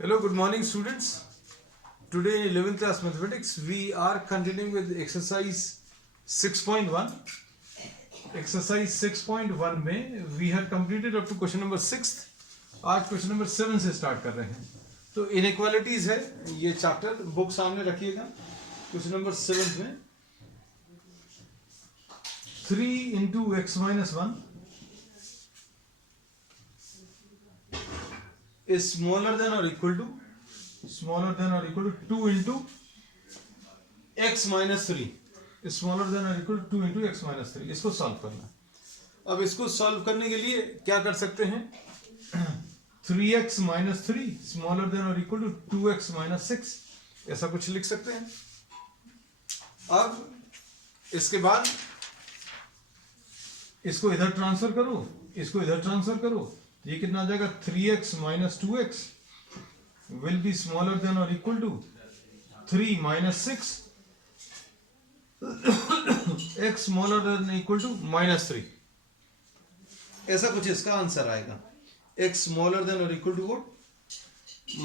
Hello, good morning, students. Today in 11th class mathematics, we are continuing with exercise 6.1. Exercise 6.1 में we have completed up to question number 6. आज question number 7 से start कर रहे हैं. तो inequalities है ये चैप्टर, बुक सामने रखिएगा. क्वेश्चन नंबर 7 में 3 into x minus 1 is smaller than or equal to 2 into x minus 3 is smaller than or equal to 2 into x minus 3. इसको सॉल्व करना. अब इसको सॉल्व करने के लिए क्या कर सकते हैं? 3x minus 3 smaller than or equal to 2x minus 6 ऐसा कुछ लिख सकते हैं. अब इसके बाद इसको इधर ट्रांसफर करो, इसको इधर ट्रांसफर करो. ये कितना आ जाएगा? 3x minus 2x will be smaller than or equal to 3 minus 6 x smaller than or equal to minus 3. ऐसा कुछ इसका आंसर आएगा. x smaller than or equal to what?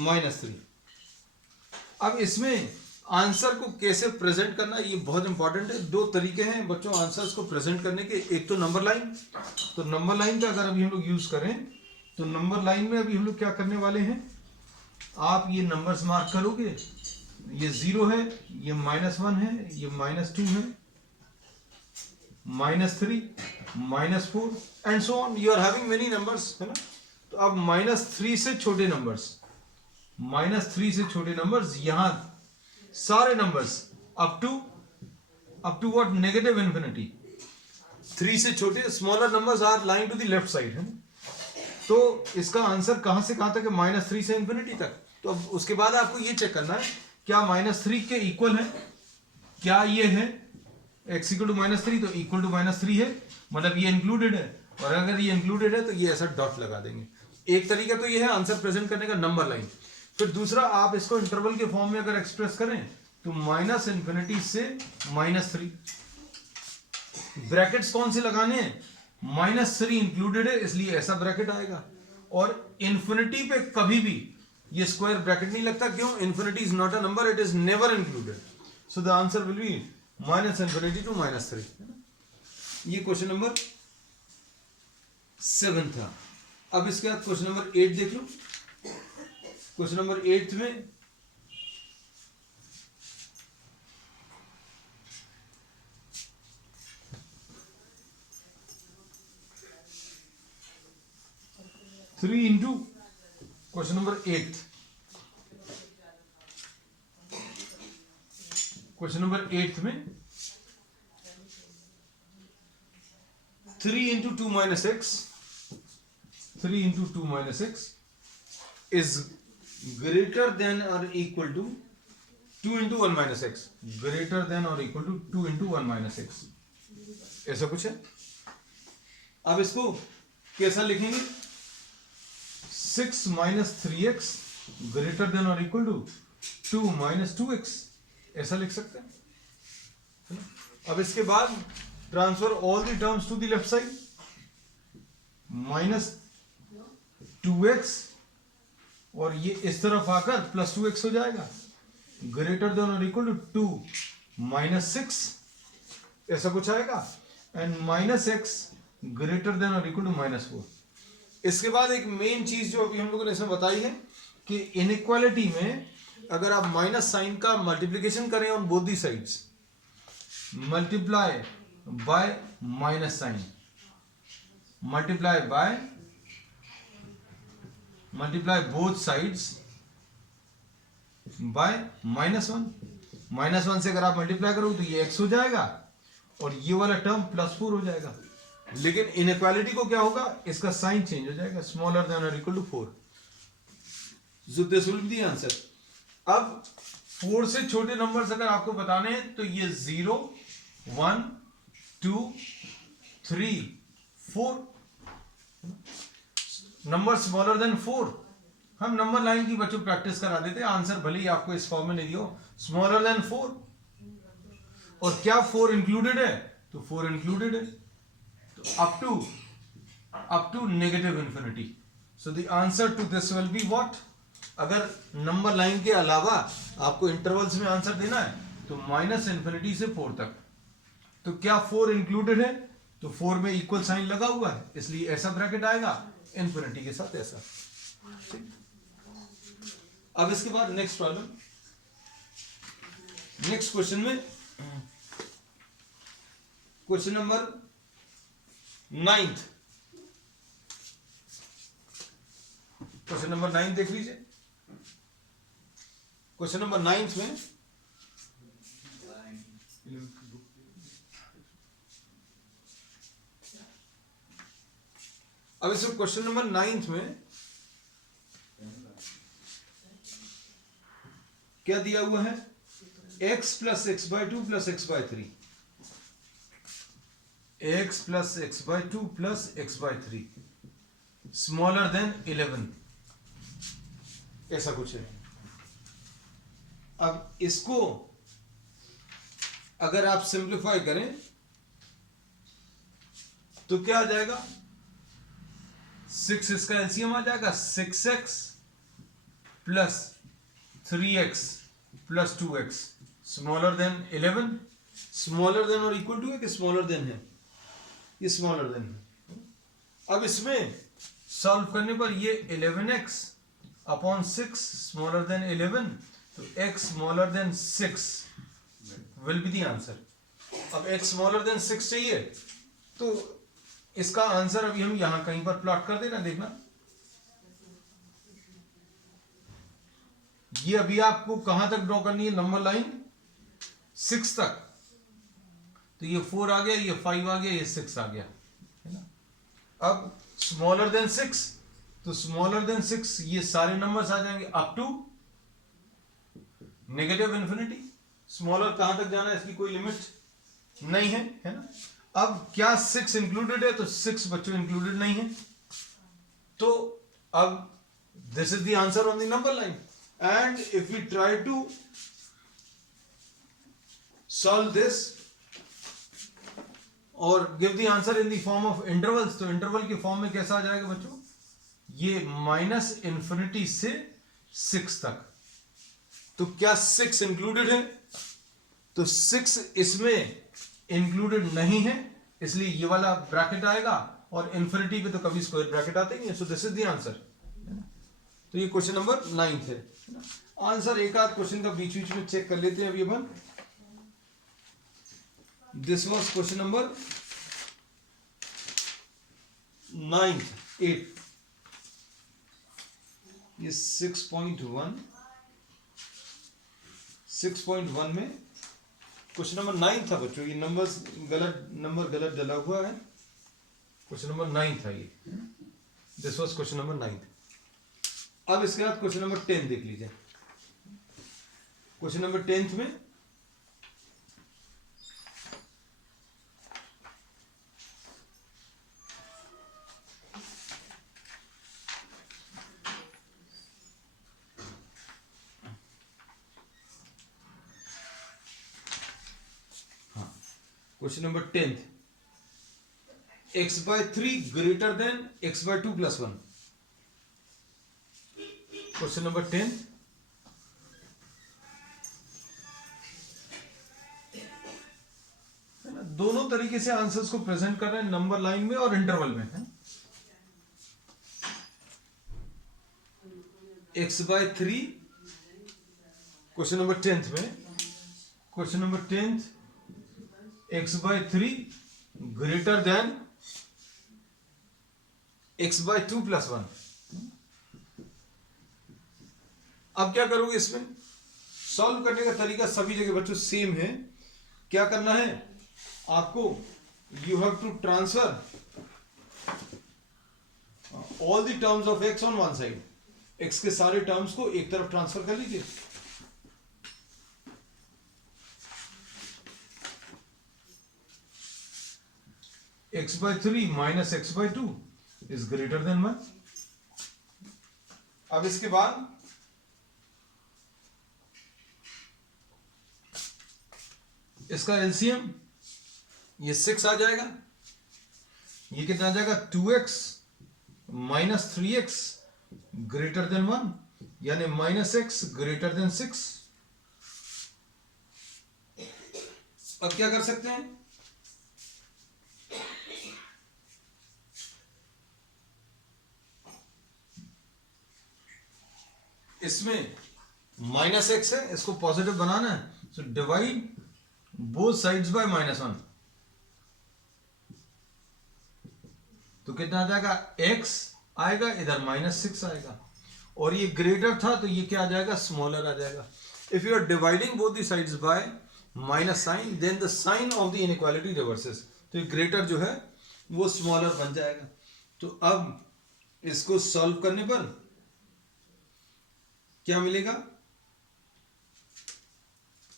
minus 3. अब इसमें आंसर को कैसे प्रेजेंट करना ये बहुत इंपॉर्टेंट है. दो तरीके हैं बच्चों आंसर्स को प्रेजेंट करने के. एक तो नंबर लाइन. तो नंबर लाइन का अगर अभी हम लोग यूज करें तो नंबर लाइन में अभी हम लोग क्या करने वाले हैं? आप ये नंबर्स मार्क करोगे. ये 0 है, ये -1 है, ये -2 है, -3, -4 and so on. You are having many numbers, है ना. तो अब -3 से छोटे नंबर्स, -3 से छोटे नंबर्स, यहां सारे numbers up to what? Negative infinity. 3 से छोटे smaller numbers are lying to the left side, है ना. तो इसका आंसर कहां से कहां तक है? -3 से इंफिनिटी तक. तो अब उसके बाद आपको ये चेक करना है क्या -3 के इक्वल है, क्या ये है x इक्वल टू -3 तो इक्वल टू -3 है, मतलब ये इंक्लूडेड है. और अगर ये इंक्लूडेड है तो ये ऐसा डॉट लगा देंगे. एक तरीका तो ये है आंसर प्रेजेंट करने का, नंबर लाइन. फिर दूसरा आप इसको इंटरवल के फॉर्म में अगर एक्सप्रेस करें तो -∞ से -3. ब्रैकेट्स कौन से लगाने हैं? -3 इंक्लूडेड है इसलिए ऐसा ब्रैकेट आएगा. और इन्फिनिटी पे कभी भी ये स्क्वायर ब्रैकेट नहीं लगता. क्यों? Infinity is not a number, it is never included. So the answer will be -∞ to -3. ये क्वेश्चन नंबर 7 था. अब इसके बाद क्वेश्चन नंबर 8 देख लो. क्वेश्चन नंबर 8 में three into question number 8. Question number 8 में 3 into 2 minus x, 3 into 2 minus x is greater than or equal to 2 into 1 minus x, greater than or equal to 2 into 1 minus x. ऐसा कुछ है. अब इसको कैसा लिखेंगे? 6 minus 3x greater than or equal to 2 minus 2x ऐसा लिख सकते हैं. अब इसके बाद transfer all the terms to the left side. -2x और ये इस तरफ आकर +2x हो जाएगा. ग्रेटर देन और इक्वल टू 2 minus 6 ऐसा कुछ आएगा. एंड -x ग्रेटर देन और इक्वल टू -4. इसके बाद एक मेन चीज जो अभी हम लोगों ने इसमें बताई है कि इनइक्वालिटी में अगर आप माइनस साइन का मल्टीप्लिकेशन करें on both the sides, multiply by minus sign, multiply both sides by -1. -1 से अगर आप मल्टीप्लाई करो तो ये x हो जाएगा और ये वाला टर्म +4 हो जाएगा. लेकिन इनइक्वालिटी को क्या होगा? इसका साइन चेंज हो जाएगा, स्मॉलर देन और equal to 4. So this will be the answer. अब 4 से छोटे नंबर्स अगर आपको बताने हैं तो ये 0, 1, 2, 3, 4. नंबर स्मॉलर देन 4 हम नंबर लाइन की बच्चों प्रैक्टिस करा देते हैं. आंसर भले ही आपको इस फॉर्म में नहीं दिया, स्मॉलर देन 4. और क्या 4 इंक्लूडेड है? तो 4 इंक्लूडेड है. up to negative infinity. So the answer to this will be what? अगर नंबर लाइन के अलावा आपको इंटरवल्स में आंसर देना है तो माइनस इन्फिनिटी से 4 तक। तो क्या 4 इंक्लूडेड है? तो 4 में इक्वल साइन लगा हुआ है, इसलिए ऐसा ब्रैकेट आएगा, इन्फिनिटी के साथ ऐसा। अब इसके बाद नेक्स्ट प्रॉब्लम, नेक्स्ट क्वेश्चन में क्वेश्चन नंबर 9, क्वेश्चन नंबर 9 देख लीजिए। क्वेश्चन नंबर 9 में अब इसमें क्वेश्चन नंबर 9 में क्या दिया हुआ है? x plus x by two plus x by three, x plus x by two plus x by three smaller than 11, ऐसा कुछ है। अब इसको अगर आप सिंप्लीफाई करें तो क्या आ जाएगा? 6 इसका एलसीएम आ जाएगा, 6x plus 3x plus 2x smaller than 11, smaller than और इक्वल टू है कि स्मॉलर देन है? ये स्मॉलर देन है। अब इसमें सॉल्व करने पर ये 11x अपॉन 6 स्मॉलर देन 11, तो x smaller then 6 will be the answer. अब x स्मॉलर देन 6 चाहिए तो इसका आंसर अभी हम यहां कहीं पर प्लॉट कर देना, देखना ये अभी आपको कहां तक ड्रॉ करनी है? नंबर लाइन 6 तक। तो ये 4 आ गया, ये 5 आ गया, ये 6 आ गया, है ना। अब स्मॉलर देन 6, तो स्मॉलर देन 6 ये सारे नंबर्स आ जाएंगे up to negative infinity. Smaller कहां तक जाना है इसकी कोई लिमिट नहीं है, है ना। अब क्या 6 इंक्लूडेड है? तो 6 बच्चों इंक्लूडेड नहीं है। तो अब this is the answer on the number line, and if we try to solve this और give the answer in the form of intervals, तो इंटरवल के फॉर्म में कैसा आ जाएगा बच्चों? ये माइनस इन्फिनिटी से 6 तक। तो क्या 6 इंक्लूडेड है? तो 6 इसमें इंक्लूडेड नहीं है, इसलिए ये वाला ब्रैकेट आएगा, और इन्फिनिटी पे तो कभी स्क्वायर ब्रैकेट आते ही नहीं। सो दिस इज द आंसर। तो ये क्वेश्चन नंबर 9 है। आंसर एक आध क्वेश्चन का बीच बीच में चेक कर लेते हैं अभी अपन। दिस वाज क्वेश्चन नंबर 9, 8, ये 6.1 में क्वेश्चन नंबर 9 था बच्चों। ये नंबर गलत डला हुआ है। क्वेश्चन नंबर 9 था ये। This was question number 9। अब इसके बाद क्वेश्चन नंबर 10 देख लीजिए। क्वेश्चन नंबर 10 में question number 10, x by 3 greater than x by 2 plus 1। Question number 10, है ना। दोनों तरीके से आंसर्स को प्रेजेंट कर रहे हैं, नंबर लाइन में और इंटरवल में, है। x बाय 3 क्वेश्चन नंबर 10 में, question number 10 x by 3 greater than x by 2 plus 1। अब क्या करोगे? इसमें सॉल्व करने का तरीका सभी जगह बच्चों सेम है। क्या करना है आपको? You have to transfer all the terms of x on one side. x के सारे टर्म्स को एक तरफ ट्रांसफर कर लीजिए। x by 3 minus x by 2 is greater than 1। अब इसके बाद इसका एलसीएम ये 6 आ जाएगा, ये कितना आ जाएगा? 2x minus 3x greater than 1। यानी माइनस एक्स ग्रेटर देन 6। अब क्या कर सकते हैं, इसमें माइनस एक्स है, इसको पॉजिटिव बनाना है, so divide both sides by -1। तो कितना आ जाएगा, x आएगा, इधर -6 आएगा, और ये ग्रेटर था तो ये क्या आ जाएगा, स्मॉलर आ जाएगा। If you are dividing both the sides by minus sign, then the sign of the inequality reverses, तो ये ग्रेटर जो है वो स्मॉलर बन जाएगा। तो अब इसको सॉल्व करने पर क्या मिलेगा,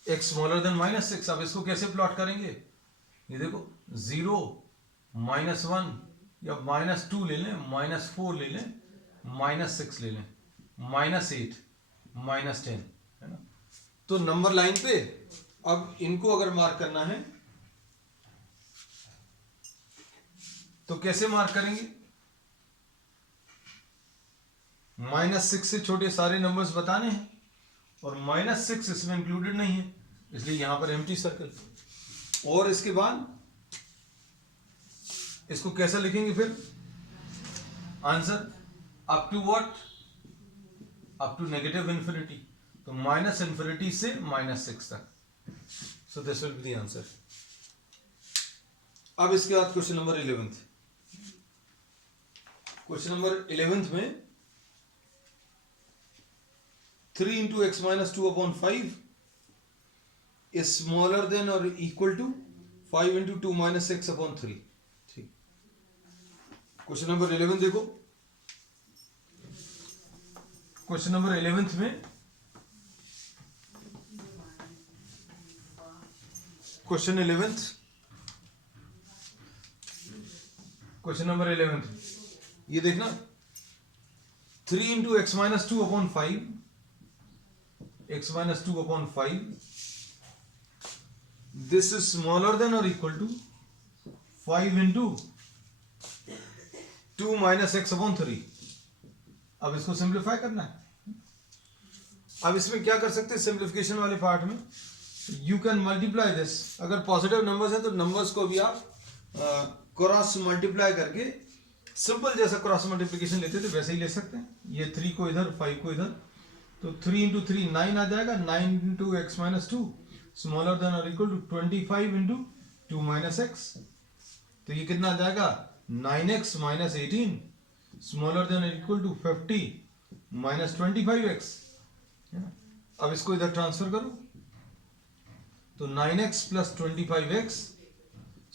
x स्मॉलर देन -6। अब इसको कैसे प्लॉट करेंगे, ये देखो 0 -1 या -2 ले लें, -4 ले लें, -6 ले लें, -8 -10, है ना। तो नंबर लाइन पे अब इनको अगर मार्क करना है तो कैसे मार्क करेंगे, -6 से छोटे सारे नंबर्स बताने हैं, और -6 इसमें इंक्लूडेड नहीं है, इसलिए यहां पर एम्प्टी सर्कल। और इसके बाद इसको कैसे लिखेंगे फिर, answer up to what, up to -∞, तो -∞ से -6 तक। So this will be the answer. अब इसके बाद क्वेश्चन नंबर 11। क्वेश्चन नंबर 11 में 3 into x minus 2 upon 5 is smaller than or equal to 5 into 2 minus x upon 3। ठीक, क्वेश्चन नंबर 11 देखो। Question number 11 में क्वेश्चन नंबर 11 ये देखना, 3 into x minus 2 upon 5, x minus 2 upon 5, this is smaller than or equal to 5 into 2 minus x upon 3। अब इसको simplify करना है। अब इसमें क्या कर सकते हैं, सिंप्लीफिकेशन वाले पार्ट में यू कैन मल्टीप्लाई दिस, अगर पॉजिटिव नंबर्स है तो नंबर्स को भी आप क्रॉस मल्टीप्लाई करके, सिंपल जैसा क्रॉस मल्टीप्लिकेशन लेते थे वैसे ही ले सकते हैं। ये 3 को इधर, 5 को इधर, तो 3 into 3 9 आ जाएगा, 9 into x minus 2 smaller than और equal to 25 into 2 minus x, तो ये कितना आ जाएगा, 9x minus 18 स्मॉलर देन और इक्वल टू 50 minus 25x। अब इसको इधर ट्रांसफर करो, तो 9x plus 25x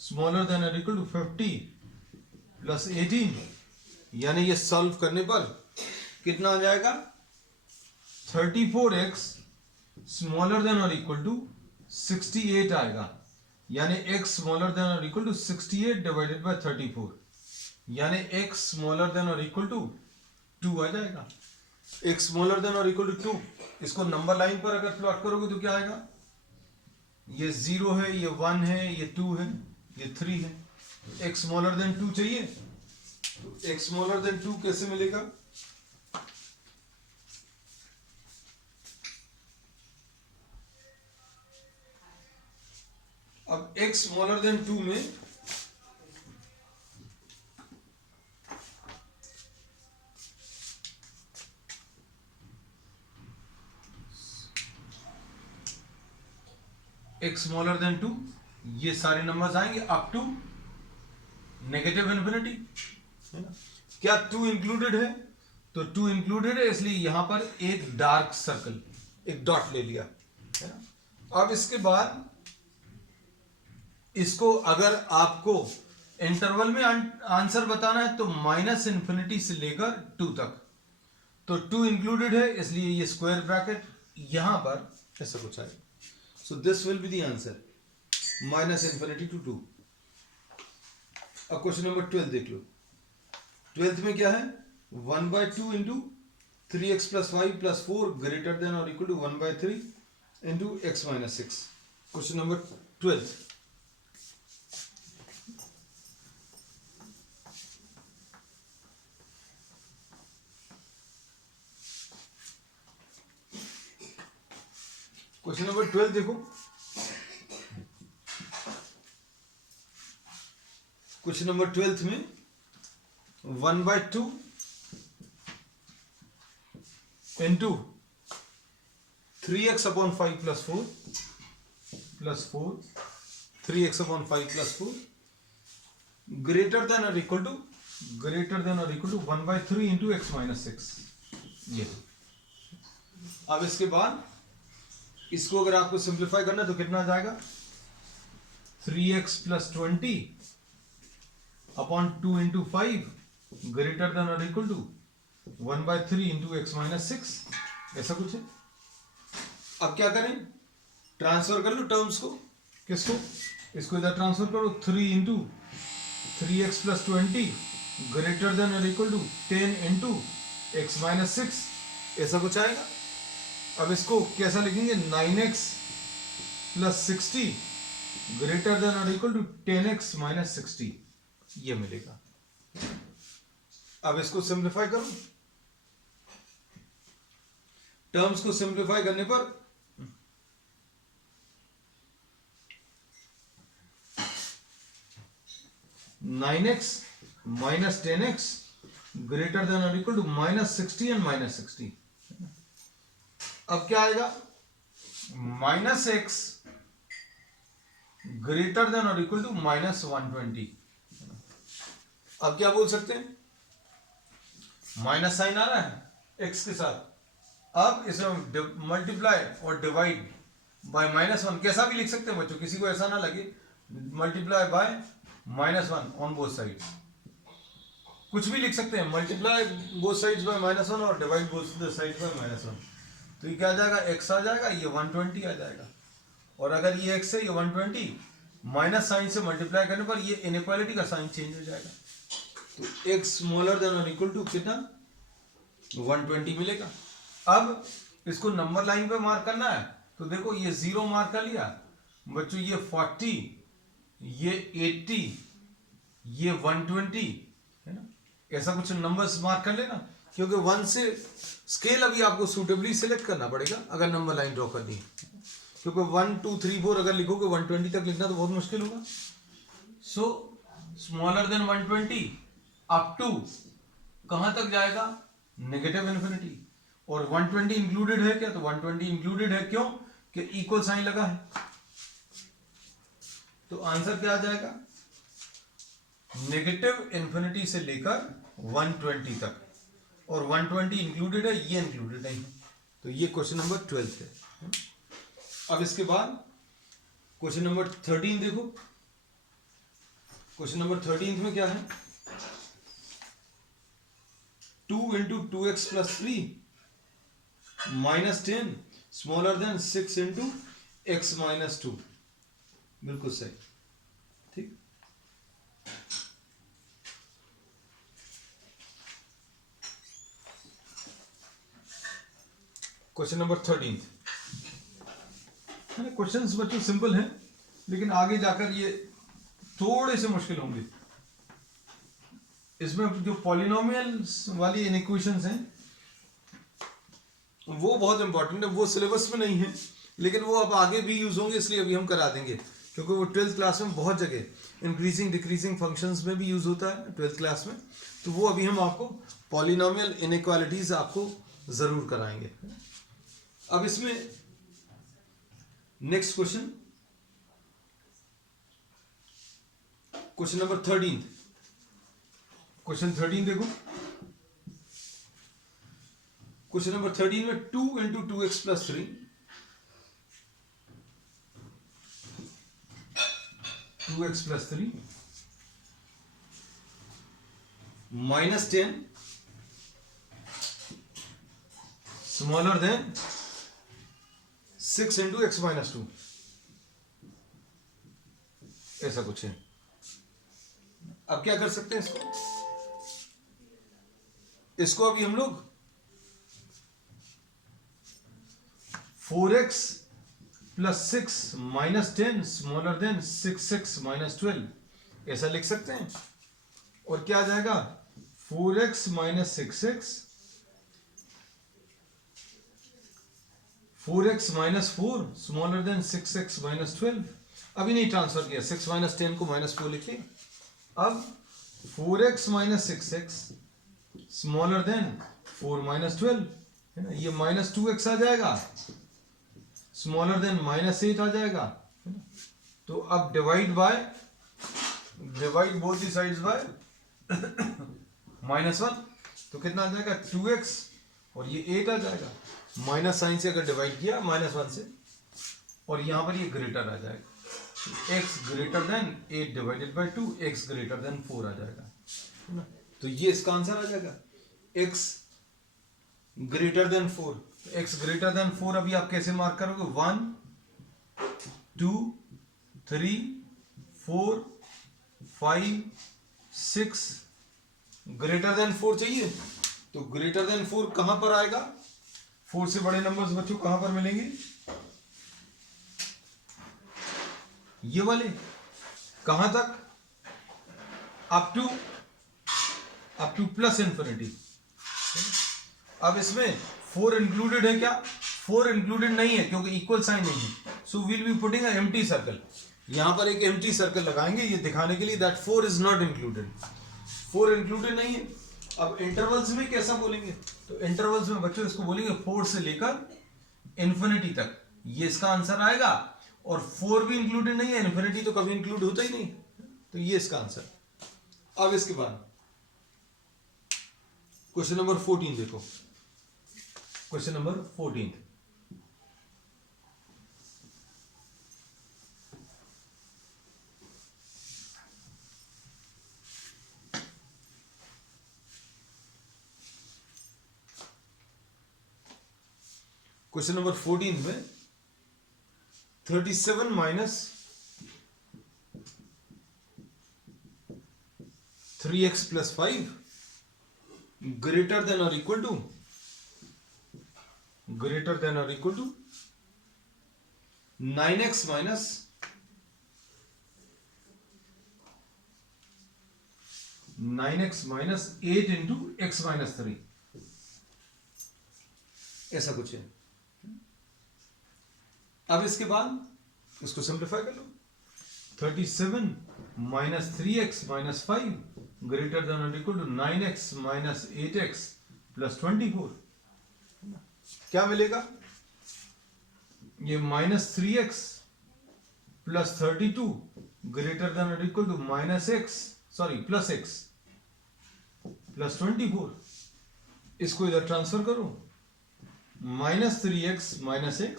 smaller than और इक्वल टू 50 plus 18, यानी ये सॉल्व करने पर कितना आ जाएगा, 34x स्मॉलर देन और इक्वल टू 68 आएगा, यानी x स्मॉलर देन और इक्वल टू 68 डिवाइडेड बाय 34, यानी x स्मॉलर देन और इक्वल टू 2 आ जाएगा। x स्मॉलर देन और इक्वल टू 2, इसको नंबर लाइन पर अगर प्लॉट करोगे तो क्या आएगा, ये 0 है, ये 1 है, ये 2 है, ये 3 है। x स्मॉलर देन 2 चाहिए, तो x स्मॉलर देन 2 कैसे मिलेगा, अब x स्मॉलर देन 2 में x स्मॉलर देन 2, ये सारे नंबर्स आएंगे अप टू -∞, है ना। क्या 2 इंक्लूडेड है, तो 2 इंक्लूडेड है, इसलिए यहां पर एक डार्क सर्कल, एक डॉट ले लिया, है ना। अब इसके बाद इसको अगर आपको इंटरवल में आंसर बताना है तो -∞ से लेकर 2 तक, तो 2 इंक्लूडेड है, इसलिए ये स्क्वायर ब्रैकेट यहां पर ऐसा कुछ आएगा। सो this will be the answer, -∞ to 2। अब क्वेश्चन नंबर 12 देख लो। 12th में क्या है, 1/2 into 3x plus 5 plus 4 greater than or equal to 1/3 into x minus 6। Question number 12। Question number 12 देखो, क्वेश्चन नंबर 12 में 1/2 into 3x upon 5 plus 4 3x upon 5 plus 4 greater than और equal to 1/3 into x minus 6। ये अब इसके बाद इसको अगर आपको सिंप्लीफाई करना है तो कितना आ जाएगा, 3x plus 20 upon 2 into 5 greater than और equal to 1/3 into x minus 6, ऐसा कुछ है। अब क्या करें, ट्रांसफर कर लो टर्म्स को, किसको, इसको इधर ट्रांसफर करो, 3 into 3x plus 20 greater than और equal to 10 into x minus 6, ऐसा कुछ आएगा। अब इसको कैसा लिखेंगे, 9x प्लस 60 ग्रेटर देन और इक्वल टू 10x माइनस 60, ये मिलेगा। अब इसको सिंप्लीफाई करो, टर्म्स को सिंप्लीफाई करने पर 9x minus 10x greater than और equal to minus 60 and minus 60। अब क्या आएगा, माइनस x ग्रेटर देन और इक्वल टू माइनस 120। अब क्या बोल सकते हैं, माइनस साइन आ रहा है x के साथ, अब इसमें मल्टीप्लाई और डिवाइड बाय -1, कैसा भी लिख सकते हैं बच्चों, किसी को ऐसा ना लगे, multiply by -1 on both sides, कुछ भी लिख सकते हैं, मल्टीप्लाई बोथ साइड्स बाय -1 और डिवाइड बोथ साइड्स बाय -1। तो ये क्या आ जाएगा, x आ जाएगा, ये 120 आ जाएगा, और अगर ये x है ये 120, माइनस साइन से मल्टीप्लाई करने पर ये इनइक्वालिटी का साइन चेंज हो जाएगा, तो x स्मॉलर देन और इक्वल टू कितना, 120 मिलेगा। अब इसको नंबर लाइन पे मार्क करना है, तो देखो ये 0 मार्क कर लिया बच्चों, ये 40, ये 80, ये 120 है ना, ऐसा कुछ नंबर्स मार्क कर लेना, क्योंकि 1 से स्केल अभी आपको सूटेबली सिलेक्ट करना पड़ेगा अगर नंबर लाइन ड्रॉ करनी है, क्योंकि 1 2 3 4 अगर लिखोगे 120 तक लिखना तो बहुत मुश्किल होगा। सो स्मॉलर देन 120 अप टू कहां तक जाएगा, नेगेटिव इन्फिनिटी, और 120 इंक्लूडेड है क्या, तो 120 इंक्लूडेड है, क्यों कि इक्वल साइन लगा है, तो आंसर क्या आ जाएगा, नेगेटिव इन्फिनिटी से लेकर 120 तक, और 120 इंक्लूडेड है, ये इंक्लूडेड नहीं है, तो ये क्वेश्चन नंबर 12 है। अब इसके बाद क्वेश्चन नंबर 13 देखो, क्वेश्चन नंबर 13 में क्या है, 2 into 2x plus 3 minus 10 smaller than 6 into x minus 2, बिल्कुल सही, ठीक। क्वेश्चन नंबर 13, क्वेश्चंस बच्चों सिंपल हैं, लेकिन आगे जाकर ये थोड़े से मुश्किल होंगे। इसमें जो पॉलिनोमियल्स वाली इनइक्वेशंस हैं वो बहुत इंपॉर्टेंट है, वो सिलेबस में नहीं है, लेकिन वो अब आगे भी यूज होंगे, इसलिए अभी हम करा देंगे, क्योंकि वो 12th क्लास में बहुत जगह इंक्रीजिंग डिक्रीजिंग फंक्शंस में भी यूज होता है 12th क्लास में, तो वो अभी हम आपको पॉलिनोमियल इनइक्वालिटीज आपको जरूर कराएंगे। अब इसमें next question, question number 13, question 13 देखो, क्वेश्चन नंबर 13 में 2 into 2x plus 3 2x plus 3 minus 10 smaller than 6 into x minus 2, ऐसा कुछ है। अब क्या कर सकते हैं इसको अभी हम लोग 4x plus 6 minus 10 smaller than 6x minus 12 ऐसा लिख सकते हैं, और क्या आ जाएगा 4x minus 6x 4x minus 4 smaller then 6x minus 12। अभी नहीं ट्रांसफर किया, 6 माइनस 10 को माइनस 4 लिख लिया। अब 4x minus 6x smaller than 4 minus 12 है ना, ये माइनस 2x आ जाएगा, स्मॉलर देन माइनस 8 आ जाएगा, है ना। तो अब divide both the sides by minus 1, तो कितना आ जाएगा 2x और ये 8 आ जाएगा। माइनस साइन से अगर डिवाइड किया माइनस 1 से, और यहां पर ये ग्रेटर आ जाएगा, x greater then 8 divided bye 2, x greater then 4 आ जाएगा, है ना। तो ये इसका आंसर आ जाएगा, x greater then 4। x greater then 4 अभी आप कैसे मार्क करोगे, 1 2 3 4 5 6, ग्रेटर देन 4 चाहिए, तो ग्रेटर देन 4 कहां पर आएगा, 4 से बड़े नंबर्स बच्चों कहां पर मिलेंगे, ये वाले, कहां तक, अप टू प्लस इंफिनिटी। अब इसमें 4 इंक्लूडेड है क्या, 4 इंक्लूडेड नहीं है क्योंकि इक्वल साइन नहीं है, so will be putting a empty circle. यहां पर एक एम्प्टी सर्कल लगाएंगे ये दिखाने के लिए that 4 is not included, 4 included नहीं है। अब इंटरवल्स में कैसा बोलेंगे, तो इंटरवल्स में बच्चों इसको बोलेंगे 4 से लेकर इंफिनिटी तक, ये इसका आंसर आएगा। और 4 भी इंक्लूडेड नहीं है, इंफिनिटी तो कभी इंक्लूड होता ही नहीं, तो ये इसका आंसर। अब इसके बाद क्वेश्चन नंबर 14 देखो, क्वेश्चन नंबर 14, क्वेश्चन नंबर 14 में 37 minus 3x plus 5 greater than और equal to 9x minus 8 into x minus 3, ऐसा कुछ है। अब इसके बाद इसको सिंप्लीफाई कर लो, 37 minus 3x minus 5 greater than और equal to 9x minus 8x plus 24, क्या मिलेगा, ये minus 3x plus 32 greater than और equal to minus plus x plus 24, इसको इधर ट्रांसफर करो, माइनस 3x माइनस x,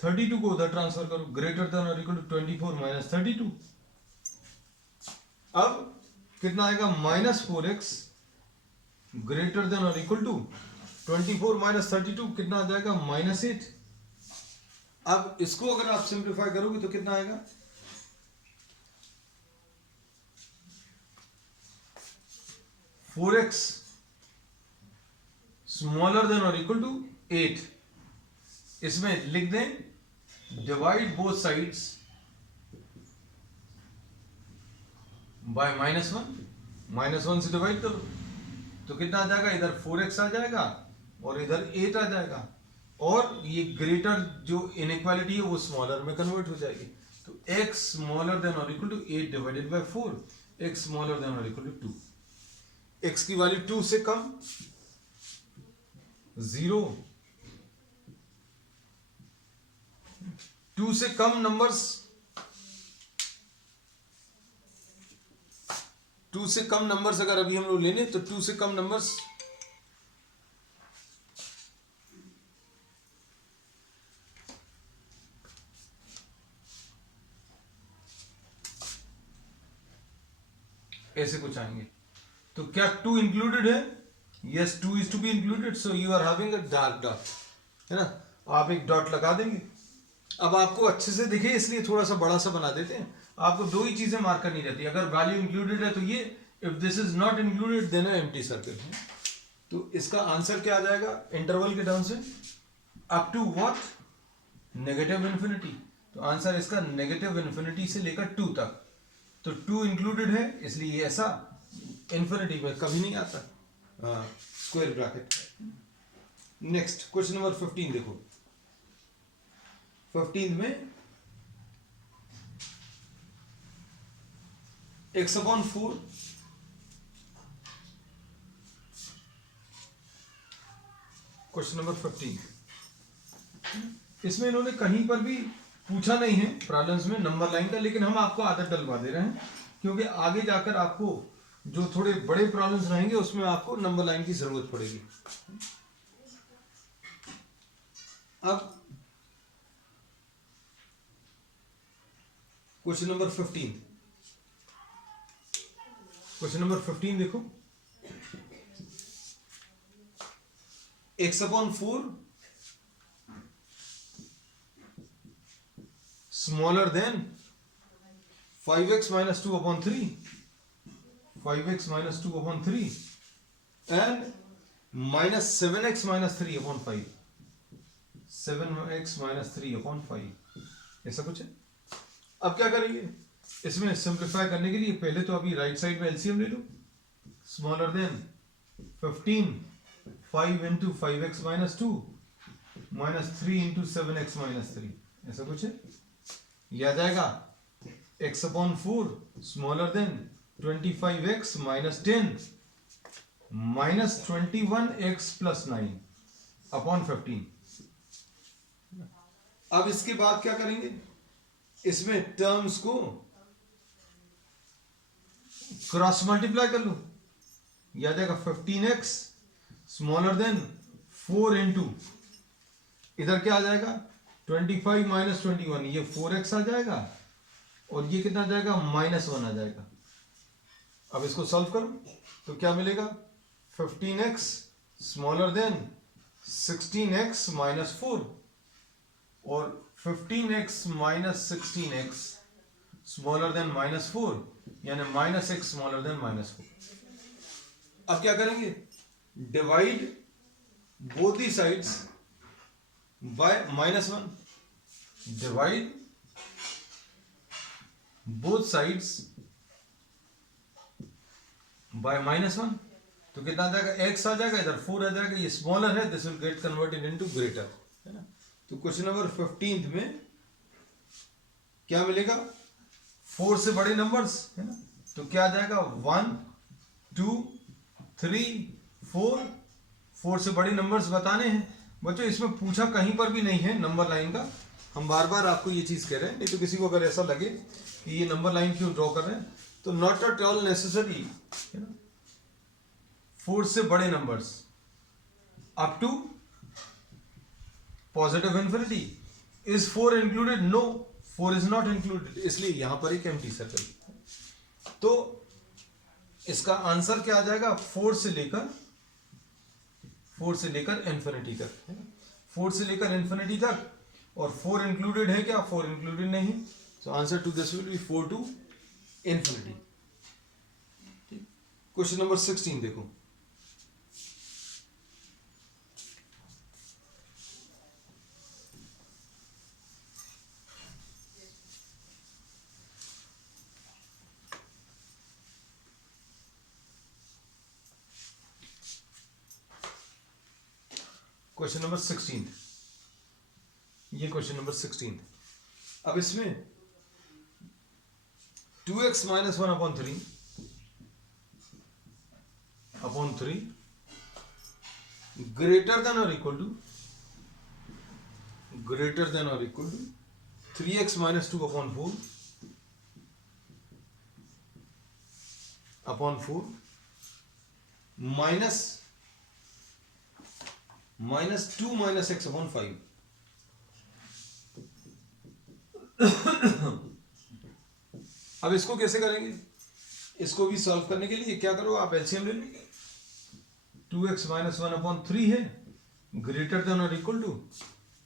32 को उधर ट्रांसफर करो, ग्रेटर देन और इक्वल टू 24 माइनस 32। अब कितना आएगा, माइनस 4x ग्रेटर देन और इक्वल टू 24 माइनस 32, कितना आ जाएगा, माइनस 8। अब इसको अगर आप सिंप्लीफाई करोगे तो कितना आएगा, फोर एक्स स्मॉलर देन और इक्वल टू 8, इसमें लिख दें डिवाइड बोथ साइड्स बाय -1 से डिवाइड करो तो कितना आ जाएगा, इधर 4x आ जाएगा और इधर 8 आ जाएगा, और ये ग्रेटर जो इनइक्वालिटी है वो स्मॉलर में कन्वर्ट हो जाएगी। तो x स्मॉलर देन और equal to 8 divided by 4, x smaller than और इक्वल टू 2, x की वैल्यू 2 से कम 0, 2 से कम नंबर्स, 2 से कम नंबर्स अगर अभी हम लोग लेने तो 2 से कम नंबर्स ऐसे कुछ आएंगे। तो क्या 2 इंक्लूडेड है? Yes, 2 is to be included, so you are having a dark dot, है ना, आप एक डॉट लगा देंगे। अब आपको अच्छे से दिखे इसलिए थोड़ा सा बड़ा सा बना देते हैं। आपको दो ही चीजें मार्क करनी रहती है, अगर वैल्यू इंक्लूडेड है तो ये, if this is not included then empty circle. तो इसका आंसर क्या आ जाएगा इंटरवल के टर्म से, up to what, negative infinity. तो आंसर इसका नेगेटिव इन्फिनिटी से लेकर 2 तक। तो 2 इंक्लूडेड है इसलिए ऐसा इन्फिनिटी में कभी नहीं आता, square bracket. Next question number 15 देखो, 15 में x अपॉन 4 क्वेश्चन नंबर 15। इसमें इन्होंने कहीं पर भी पूछा नहीं है प्रॉब्लम्स में नंबर लाइन का, लेकिन हम आपको आदत डलवा दे रहे हैं क्योंकि आगे जाकर आपको जो थोड़े बड़े प्रॉब्लम्स रहेंगे उसमें आपको नंबर लाइन की जरूरत पड़ेगी। अब क्वेश्चन नंबर 15, क्वेश्चन नंबर 15 देखो, x upon 4 smaller then 5x minus 2 upon 3, 5x minus 2 upon 3 and minus 7x minus 3 upon 5, 7x minus 3 upon 5, ऐसा कुछ है। अब क्या करेंगे, इसमें सिंप्लीफाई करने के लिए पहले तो अभी राइट साइड में एलसीएम ले लो। Smaller than 15 5 into 5x minus 2 minus 3 into 7x minus 3, ऐसा कुछ है। यह आ जाएगा x upon 4 smaller than 25x minus 10 minus 21x plus 9 upon 15। अब इसके बाद क्या करेंगे, इसमें टर्म्स को क्रॉस मल्टीप्लाई कर लो, यह आ जाएगा 15x स्मॉलर देन 4 इंटू इधर क्या आ जाएगा 25 माइनस 21, ये 4x आ जाएगा और ये कितना आ जाएगा -1 आ जाएगा। अब इसको सॉल्व करो तो क्या मिलेगा 15x smaller than 16x minus 4 और 15x minus 16x smaller than -4 यानी -x स्मॉलर देन -4। अब क्या करेंगे, divide both the sides by -1, divide both sides by -1, तो कितना आ जाएगा x आ जाएगा, इधर 4 आ जाएगा, ये स्मॉलर है, this will get converted into greater, है ना। तो क्वेश्चन नंबर 15 में क्या मिलेगा, 4 से बड़े नंबर्स, है ना, तो क्या आ जाएगा 1 2 3 4, 4 से बड़े नंबर्स बताने हैं बच्चों। इसमें पूछा कहीं पर भी नहीं है नंबर लाइन का, हम बार बार आपको ये चीज कह रहे हैं, नहीं तो किसी को अगर ऐसा लगे कि ये नंबर लाइन क्यों ड्रॉ कर रहे हैं, तो नॉट एट ऑल नेसेसरी, है ना। 4 से बड़े numbers up to positive infinity, is 4 included, no 4 is not included, इसलिए यहां पर एक एम्प्टी सर्कल। तो इसका आंसर क्या आ जाएगा, 4 से लेकर इंफिनिटी तक, है ना, 4 से लेकर इंफिनिटी तक, और 4 इंक्लूडेड है क्या, 4 इंक्लूडेड नहीं है, so answer to this will be 4 to infinity. Question number 16 देखो, क्वेश्चन नंबर 16, ये क्वेश्चन नंबर 16। अब इसमें 2x minus 1 upon 3 greater than और equal to 3x minus 2 upon 4 minus 2 minus x upon 5। अब इसको कैसे करेंगे, इसको भी सॉल्व करने के लिए क्या करो, आप एलसीएम ले लो, 2x माइनस 1 अपॉन 3 है ग्रेटर देन और इक्वल टू,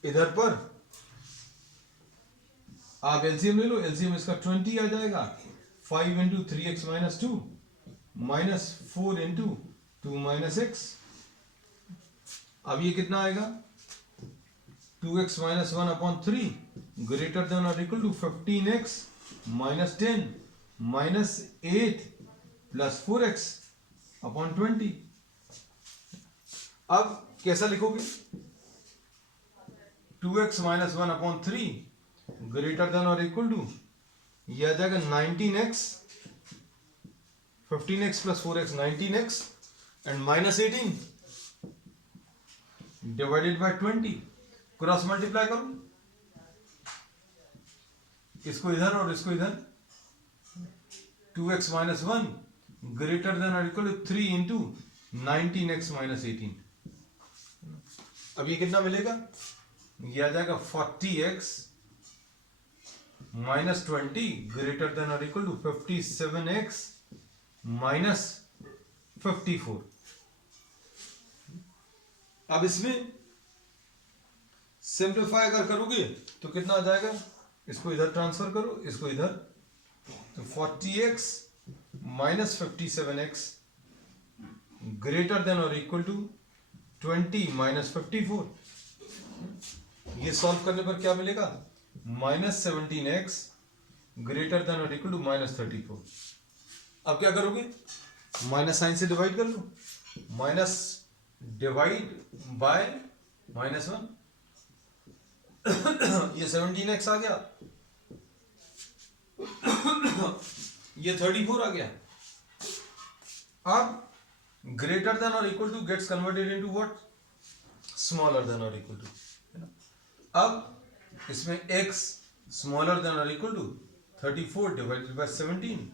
इधर पर आप एलसीएम ले लो, एलसीएम इसका 20 आ जाएगा, 5 into 3x minus 2 minus 4 into 2 minus x। अब ये कितना आएगा 2x minus 1 upon 3 greater than और equal to 15x minus 10 minus 8 plus 4x upon 20। अब कैसा लिखोगे, 2x माइनस 1/3 ग्रेटर देन और इक्वल टू, यह आ जाएगा 19x, 15x plus 4x 19x and minus 18 divided by 20। Cross multiply करो, इसको इधर और इसको इधर, 2x माइनस 1 ग्रेटर देन और equal to 3 into 19x minus 18। अब ये कितना मिलेगा, ये आ जाएगा 40x माइनस 20 ग्रेटर देन और इक्वल टू 57x माइनस 54। अब इसमें सिंप्लीफाई अगर करोगे तो कितना आ जाएगा, इसको इधर ट्रांसफर करो, इसको इधर, तो 40x minus 57x greater than और इक्वल टू 20 माइनस 54। ये सॉल्व करने पर क्या मिलेगा, माइनस 17x ग्रेटर देन और इक्वल टू माइनस 34। अब क्या करोगे, माइनस साइन से डिवाइड कर लो, माइनस डिवाइड बाय माइनस 1, ये 17x आ गया, ये 34 आ गया। अब ग्रेटर देन और equal to gets converted into what, smaller than और इक्वल टू, है ना। अब इसमें x स्मॉलर देन और equal to 34 divided by 17,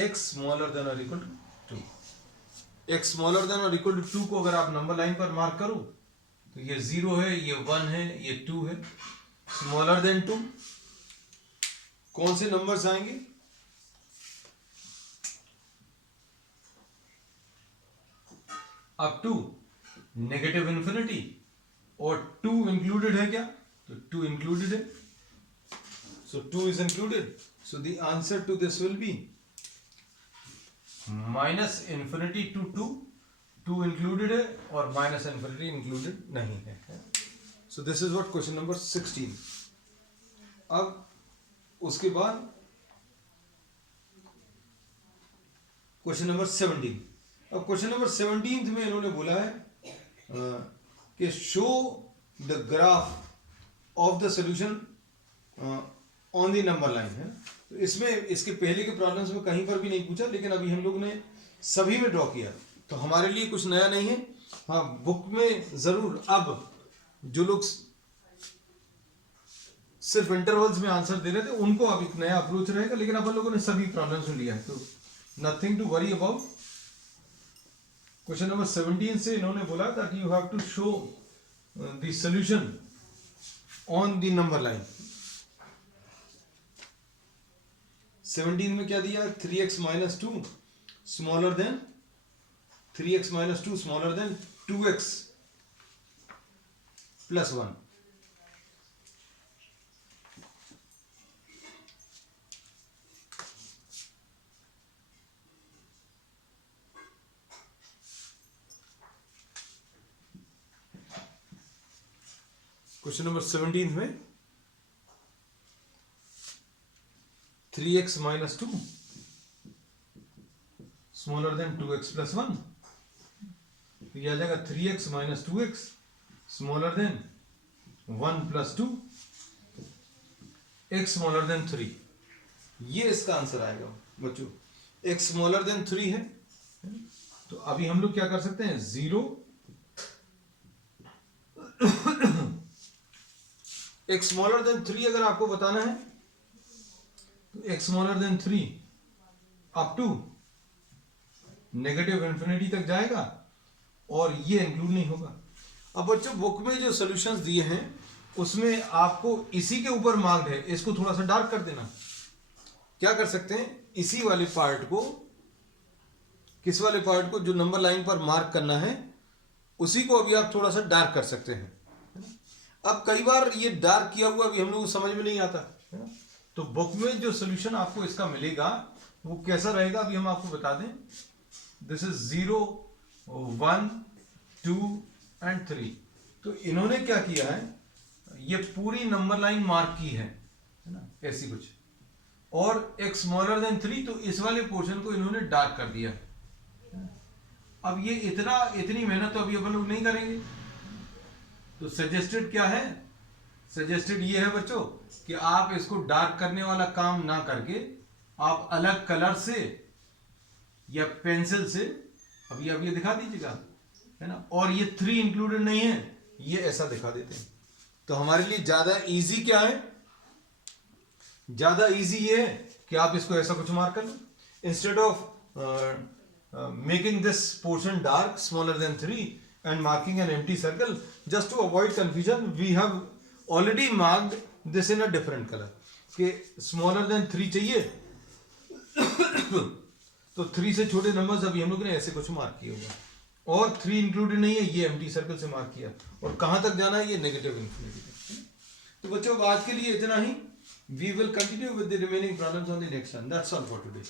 x smaller than और equal to 2। x smaller than और इक्वल टू 2 को अगर आप नंबर लाइन पर मार्क करो तो ये 0 है, ये 1 है, ये 2 है। स्मॉलर देन 2 कौन से नंबर्स आएंगे, अप टू नेगेटिव इन्फिनिटी, और 2 इंक्लूडेड है क्या, तो 2 इंक्लूडेड है, so 2 is included, so the answer to this will be minus infinity to 2, 2 included है और माइनस इन्फिनिटी इंक्लूडेड नहीं है। So this is what question number 16। अब उसके बाद क्वेश्चन नंबर 17। अब क्वेश्चन नंबर 17 में इन्होंने बोला है कि show the graph of the solution on the number line, है। तो इसमें इसके पहले के प्रॉब्लम्स में कहीं पर भी नहीं पूछा, लेकिन अभी हम लोग ने सभी में ड्रॉ किया, तो हमारे लिए कुछ नया नहीं है। हाँ, बुक में जरूर अब जो लोग सिर्फ इंटरवल्स में आंसर दे रहे थे उनको अब एक नया अप्रोच रहेगा, लेकिन अपन लोगों ने सभी प्रॉब्लम्स में लिया है, तो नथिंग टू वरी अबाउट। क्वेश्चन नंबर 17 से इन्होंने बोला that you have to show the solution on the number line. 17 में क्या दिया, 3x minus 2 smaller than 3x minus 2 smaller than 2x plus 1। Question number 17 में 3x minus 2 smaller than 2x plus 1, तो यह आ जाएगा 3x minus 2x smaller than 1 plus 2 x smaller than 3। ये इसका आंसर आएगा बच्चों। x स्मॉलर देन 3 है, तो अभी हम लोग क्या कर सकते हैं, 0 x स्मॉलर देन 3 अगर आपको बताना है तो x smaller than 3 up to negative infinity तक जाएगा और ये इंक्लूड नहीं होगा। अब बच्चों बुक में जो सॉल्यूशंस दिए हैं उसमें आपको इसी के ऊपर मार्क्ड है, इसको थोड़ा सा डार्क कर देना। क्या कर सकते हैं, इसी वाले पार्ट को, किस वाले पार्ट को जो नंबर लाइन पर मार्क करना है उसी को अभी आप थोड़ा सा डार्क कर सकते हैं। अब कई बार ये डार्क किया हुआ अभी हम लोग को समझ में नहीं आता, तो बुक में जो सॉल्यूशन आपको इसका मिलेगा वो कैसा रहेगा अभी हम आपको बता दें। This is 0 1 2 and 3। तो इन्होंने क्या किया है, ये पूरी नंबर लाइन मार्क की है ना, ऐसी कुछ, और एक स्मॉलर देन 3, तो इस वाले पोर्शन को इन्होंने डार्क कर दिया। अब ये इतनी मेहनत तो अभी अपन लोग नहीं करेंगे, तो सजेस्टेड क्या है, सजेस्टेड ये है बच्चों कि आप इसको डार्क करने वाला काम ना करके आप अलग कलर से या पेंसिल से अब ये दिखा दीजिएगा, है ना। और ये 3 इंक्लूडेड नहीं है, ये ऐसा दिखा देते हैं। तो हमारे लिए ज्यादा इजी क्या है, ज्यादा इजी ये है कि आप इसको ऐसा कुछ मार्क कर लो, instead of making this portion dark smaller than 3 and marking an empty circle just to avoid confusion we have already marked this in a different color कि smaller than 3 चाहिए तो 3 से छोटे नंबर्स अभी हम लोग ने ऐसे कुछ मार्क किया हुआ और 3 इंक्लूडेड नहीं है, ये एम्प्टी सर्कल से मार्क किया और कहां तक जाना है, ये नेगेटिव इन्फिनिटी तक। तो बच्चों आज के लिए इतना ही, we will continue with the remaining problems on the next one. That's all for today.